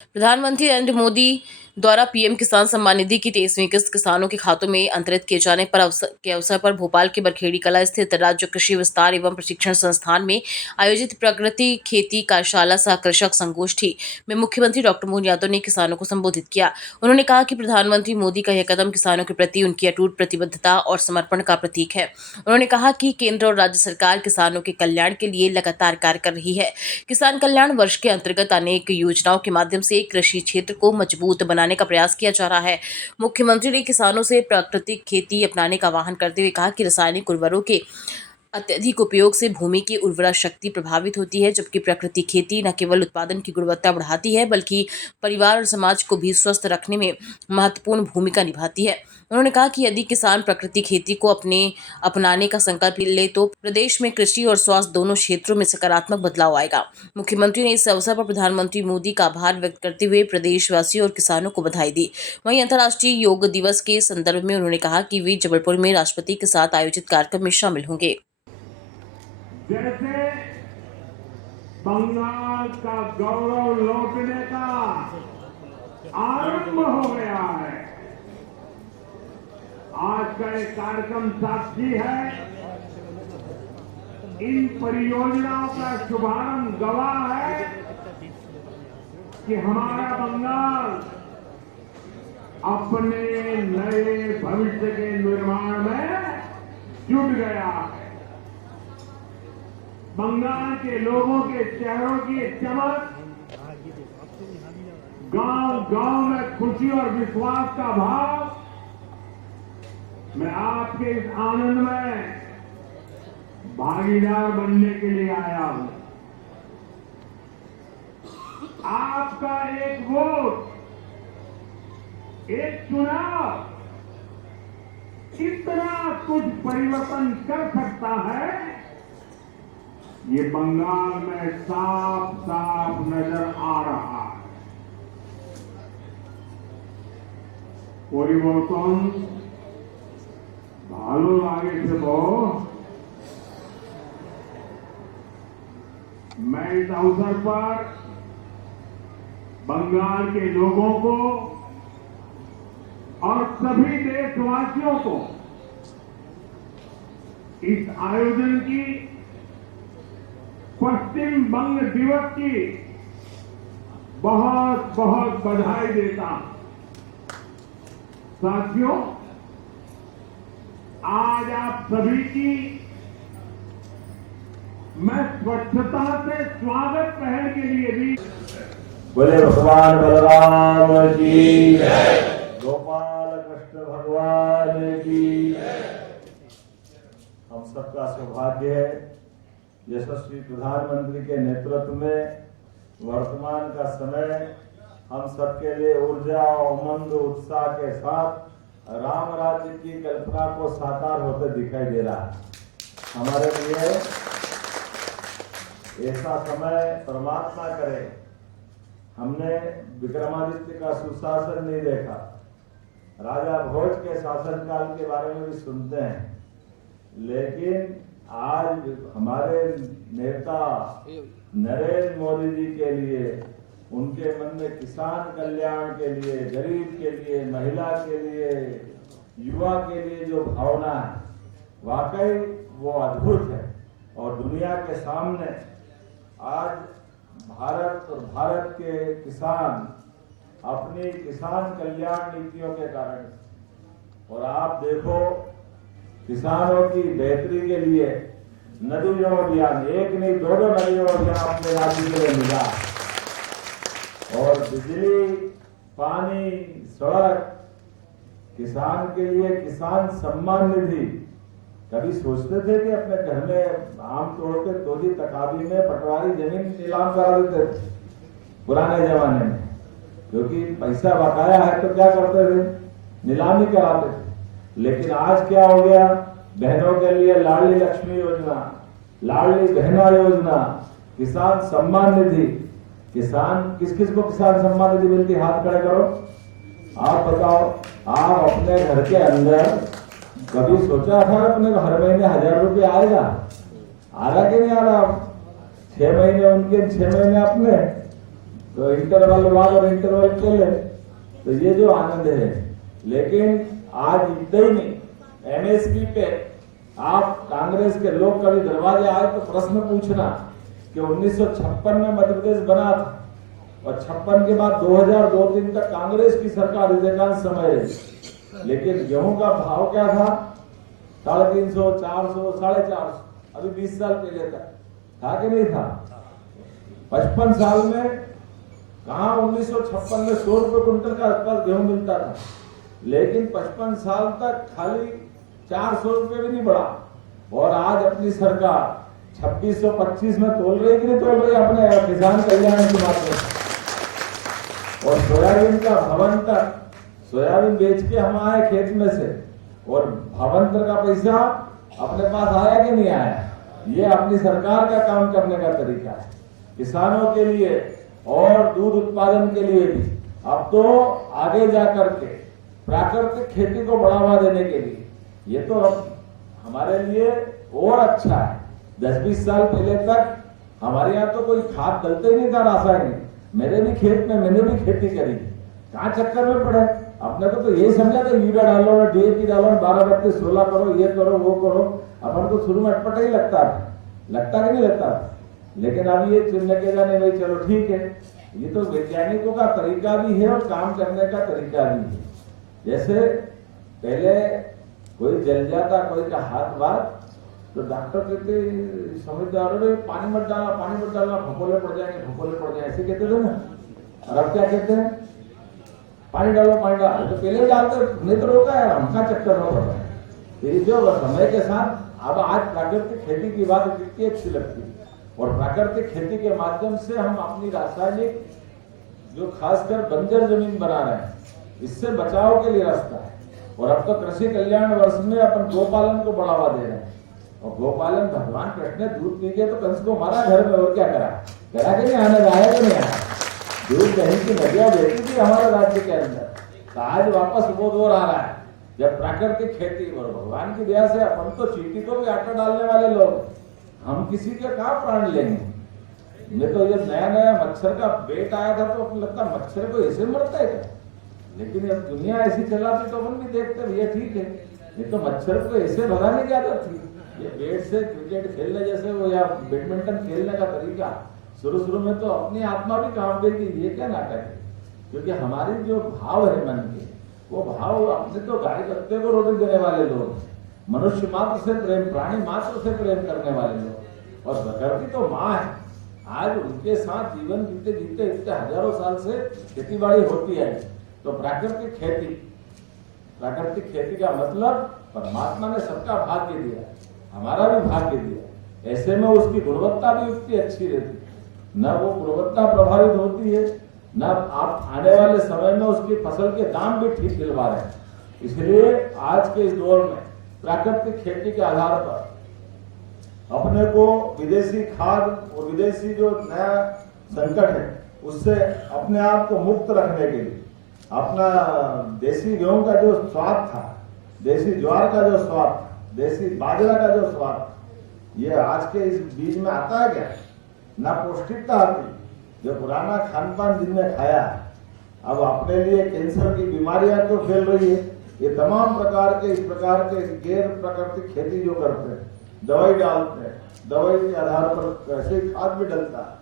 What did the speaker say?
प्रधानमंत्री नरेंद्र मोदी द्वारा पीएम किसान सम्मान निधि की 23वीं किस्त किसानों के खातों में अंतरित किए जाने पर अवसर पर भोपाल के बरखेड़ी कला स्थित राज्य कृषि विस्तार एवं प्रशिक्षण संस्थान में आयोजित प्रगति खेती कार्यशाला सह कृषक संगोष्ठी में मुख्यमंत्री डॉक्टर मोहन यादव ने किसानों को संबोधित किया। उन्होंने कहा कि प्रधानमंत्री मोदी का यह कदम किसानों के प्रति उनकी अटूट प्रतिबद्धता और समर्पण का प्रतीक है। उन्होंने कहा कि केंद्र और राज्य सरकार किसानों के कल्याण के लिए लगातार कार्य कर रही है। किसान कल्याण वर्ष के अंतर्गत अनेक योजनाओं के माध्यम से कृषि क्षेत्र को मजबूत बनाने का प्रयास किया जा रहा है। मुख्यमंत्री ने किसानों से प्राकृतिक खेती अपनाने का आह्वान करते हुए कहा कि रासायनिक उर्वरकों के अत्यधिक उपयोग से भूमि की उर्वरा शक्ति प्रभावित होती है, जबकि प्राकृतिक खेती न केवल उत्पादन की गुणवत्ता बढ़ाती है बल्कि परिवार और समाज को भी स्वस्थ रखने में महत्वपूर्ण भूमिका निभाती है। उन्होंने कहा कि यदि किसान प्राकृतिक खेती को अपनाने का संकल्प ले तो प्रदेश में कृषि और स्वास्थ्य दोनों क्षेत्रों में सकारात्मक बदलाव आएगा। मुख्यमंत्री ने इस अवसर पर प्रधानमंत्री मोदी का आभार व्यक्त करते हुए प्रदेशवासियों और किसानों को बधाई दी। वहीं अंतर्राष्ट्रीय योग दिवस के संदर्भ में उन्होंने कहा कि वे जबलपुर में राष्ट्रपति के साथ आयोजित कार्यक्रम में शामिल होंगे। जैसे बंगाल का गौरव लौटने का आरंभ हो गया है, आज का एक कार्यक्रम साक्षी है। इन परियोजनाओं का शुभारंभ गवाह है कि हमारा बंगाल अपने नए भविष्य के निर्माण में जुट गया है। बंगाल के लोगों के चेहरों की चमक, गांव-गांव में खुशी और विश्वास का भाव, मैं आपके इस आनंद में भागीदार बनने के लिए आया हूं। आपका एक वोट, एक चुनाव कितना कुछ परिवर्तन कर सकता है, ये बंगाल में साफ साफ नजर आ रहा है। परिवर्तन भालो लागे से मैं इस अवसर पर बंगाल के लोगों को और सभी देशवासियों को इस आयोजन की पश्चिम बंग दिवस की बहुत बहुत बधाई देता हूं। साथियों, आज आप सभी की मैं स्वच्छता से स्वागत पहल के लिए भी बोले भगवान बलराम की जय, गोपाल कृष्ण भगवान की जय। हम सबका सौभाग्य है यशस्वी प्रधानमंत्री के नेतृत्व में वर्तमान का समय हम सबके लिए ऊर्जा उमंग उत्साह के साथ राम राज्य की कल्पना को साकार होते दिखाई दे रहा है। हमारे लिए ऐसा समय परमात्मा करे। हमने विक्रमादित्य का सुशासन नहीं देखा, राजा भोज के शासनकाल के बारे में भी सुनते हैं, लेकिन आज हमारे नेता नरेंद्र मोदी जी के लिए, उनके मन में किसान कल्याण के लिए, गरीब के लिए, महिला के लिए, युवा के लिए जो भावना है, वाकई वो अद्भुत है। और दुनिया के सामने आज भारत और भारत के किसान अपनी किसान कल्याण नीतियों के कारण, और आप देखो किसानों की बेहतरी के लिए नदी जोड़ो अभियान, एक नहीं दो नदी जोड़ो अभियान अपने राज्य के लिए मिला। और बिजली, पानी, सड़क, किसान के लिए किसान सम्मान निधि। कभी सोचते थे कि अपने घर में आमतौर पे तोजी तकाबी में पटवारी जमीन नीलाम करा देते थे पुराने जमाने में, क्योंकि पैसा बकाया है तो क्या करते थे, नीलामी कराते थे। लेकिन आज क्या हो गया, बहनों के लिए लाडली लक्ष्मी योजना, लाडली बहना योजना, किसान सम्मान निधि। किसान किस किस को किसान सम्मान निधि मिलती, हाथ खड़े करो। आप बताओ, आप अपने घर के अंदर कभी सोचा था अपने हर महीने 1000 रुपये आएगा? आ रहा कि नहीं आ रहा? 6 महीने उनके, 6 महीने अपने, तो इंटरवल बाद और इंटरवल पहले, तो ये जो आनंद है। लेकिन आज इतना ही नहीं, एमएसपी पे आप कांग्रेस के लोग कभी दरवाजे आए तो प्रश्न पूछना कि 1956 में मध्य प्रदेश बना था और 56 के बाद 2002-3 तक कांग्रेस की सरकार अधिकांश समय रही, लेकिन गेहूं का भाव क्या था? 350, 400, 450। अभी 20 साल पहले था कि नहीं था? 55 साल में कहा 1956 में 100 रुपए क्विंटल का आसपास गेहूं मिलता था, लेकिन 55 साल तक खाली 400 रुपए भी नहीं बढ़ा। और आज अपनी सरकार 2625 में तोल रही कि नहीं तोल रही अपने किसान कल्याण के माध्यम से। और सोयाबीन का भवंतर, सोयाबीन बेच के हम आए खेत में से, और भवंतर का पैसा अपने पास आया कि नहीं आया? ये अपनी सरकार का काम करने का तरीका है। किसानों के लिए और दूध उत्पादन के लिए भी अब तो आगे जाकर के प्राकृतिक खेती को बढ़ावा देने के लिए ये तो अब हमारे लिए और अच्छा है। 10-20 साल पहले तक हमारे यहाँ तो कोई खाद डलते नहीं था रासायनिक। मेरे भी खेत में मैंने भी खेती करी, कहाँ चक्कर में पड़े। अपने को तो यही समझा था यूरिया डालो, डीएपी डालो, 12-32-16 करो, ये करो वो करो। अपन को शुरू में अटपटा ही लगता कि नहीं लगता। लेकिन अब ये चुनने के जाने भाई चलो ठीक है, ये तो वैज्ञानिकों का तरीका भी है और काम करने का तरीका भी है। जैसे पहले कोई जल जाता, कोई का हाथ बात, तो डॉक्टर कहते समझदार हो, पानी मत डालना, फफोले पड़ जाएंगे, ऐसे कहते थे ना। और अब क्या कहते हैं? पानी डालो। तो पहले डालते नहीं तो रोका है, हमका चक्कर हो रहा है। फिर जो समय के साथ अब आज प्राकृतिक खेती की बात कितनी अच्छी लगती है, और प्राकृतिक खेती के माध्यम से हम अपनी रासायनिक जो खासकर बंजर जमीन बना रहे हैं, इससे बचाव के लिए रास्ता है। और अब तो कृषि कल्याण वर्ष में अपन गोपालन को बढ़ावा दे रहे हैं। और गोपालन भगवान कृष्ण ने दूध पी के तो कंस को मारा घर में, और क्या करा कि नहीं आने आया कि नहीं आया? दूध दही की नदियां बहती थी हमारे राज्य के अंदर, तो आज वापस वो दौर आ रहा है जब प्राकृतिक खेती। और भगवान की दया से अपन तो चींटी को भी आटा डालने वाले लोग, हम किसी के कहाँ प्राण लेंगे। मैं तो जब नया मच्छर का बेट आया था तो अपन लगता मच्छर को ऐसे मरता है क्या? लेकिन अब दुनिया ऐसी चलाती तो अपन भी देखते भैया ठीक है, नहीं तो मच्छर को ऐसे भगाने की आदत थी। ये बेट से क्रिकेट खेलने जैसे वो या बैडमिंटन खेलने का तरीका शुरू में तो अपनी आत्मा भी काम देगी, ये क्या नाटक है? क्योंकि हमारी जो भाव है मन के, वो भाव अपने तो गाय कुत्ते को रोटी देने वाले लोग, मनुष्य मात्र से प्रेम, प्राणी मात्र से प्रेम करने वाले लोग। और प्रकृति तो माँ है। आज उनके साथ जीवन जीते इतने हजारों साल से खेती बाड़ी होती है। तो प्राकृतिक खेती का मतलब परमात्मा ने सबका भाग्य दिया, हमारा भी भाग्य दिया। ऐसे में उसकी गुणवत्ता भी उतनी अच्छी रहती है, न वो गुणवत्ता प्रभावित होती है, न आप आने वाले समय में उसकी फसल के दाम भी ठीक दिलवा रहे हैं। इसलिए आज के इस दौर में प्राकृतिक खेती के आधार पर अपने को विदेशी खाद और विदेशी जो नया संकट है उससे अपने आप को मुक्त रखने के लिए अपना देसी गेहूं का जो स्वाद था, देसी ज्वार का जो स्वाद था, देसी बाजरा का जो स्वाद था, ये आज के इस बीज में आता है क्या? ना पौष्टिकता आती। जो पुराना खान पान जिनने खाया, अब अपने लिए कैंसर की बीमारियां तो फैल रही है। ये तमाम प्रकार के इस प्रकार के गैर प्राकृतिक खेती जो करते हैं, दवाई डालते हैं, दवाई के आधार पर कैसे खाद भी डलता है।